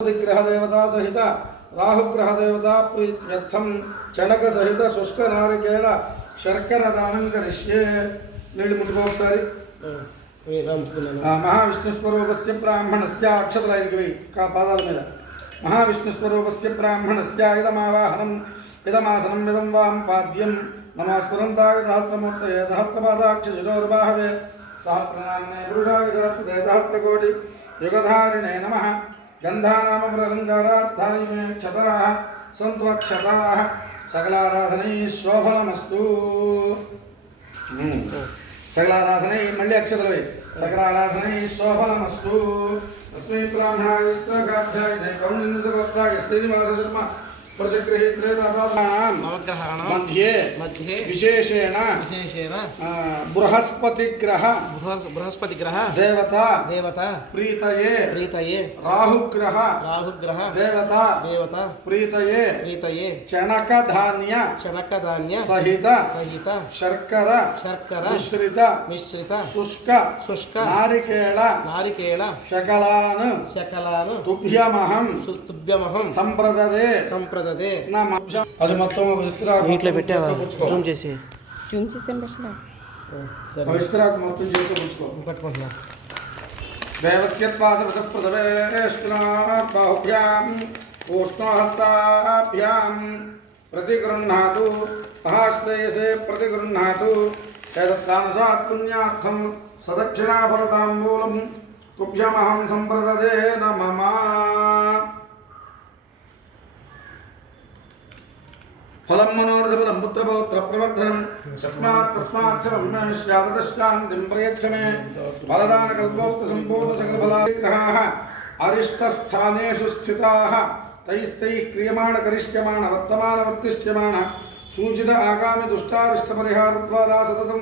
ग्रह देवता सहित राहुग्रह देवता प्रीत्यर्थम चणक सहित शुष्क नारिकेल शर्कर दानं करिष्ये मुझकोसारी महाविष्णुस्वरूपस्य ब्राह्मणस्य अक्षतलायिनकवि का पादाल मेल महाविष्णुस्वरूपस्य ब्राह्मणस्य इदमावाहनम् इदमासनम् इदं वां पाद्यं नमः स्मरन्ताय सहस्रमूर्तये सहस्रपादाक्षशिरोर्बाहवे सहस्रनाम्ने पुरुषाय सहस्रकोटि युगधारिणे नमः गंधानाम प्रलंकारार्थाय मे क्षताः संत्वक्षताः सकलाराधनै शोभनमस्तु सकलाराधनै मल्ली अक्षतलवे सकलाराधनै शोभनमस्तु अस्मै ब्राह्मणाय गाध्यायिने कौण्डिन्यसगोत्राय श्रीनिवास शर्मा प्रतिगृहीत्रे नवग्रहाणां मध्ये विशेषेण बृहस्पतिग्रह देवता प्रीतये राहुग्रह देवता प्रीतये चणकधान्य सहित शर्कर मिश्रित शुष्क नारिकेल शकलान् तुभ्यमहं संप्रददे అది మొత్తం నీటిలో పెట్టావా జూమ్ చేసి విస్తరాకు మొత్తం చేసి పుచ్చుకో పట్టుకుంటున్నా దేవస్యత్పాదృతప్రదవేష్టినాబాహుభ్యాం ఓష్ణోహస్తాభ్యాం ప్రతిగృహ్ణాతు మహాశ్రేయసే ప్రతిగృహ్ణాతు ఏతత్తానసాత్ పుణ్యార్థం సదక్షిణాఫలతాంబూలం తుభ్యమహం సంప్రదదే నమః फलं मनोरथफलं पुत्रपौत्र प्रवर्धनं तस्मात् तस्मात् सर्वं स्यादशान्तिं प्रयच्छ मे फलदानकल्पोक्तसम्पूर्ण सकलफलाविग्रहाः अरिष्टस्थानेषु स्थिताः तैस्तैः क्रियमाण करिष्यमाण वर्तमान वर्तिष्यमाण सूचित आगामि दुष्टारिष्टपरिहारद्वारा सततं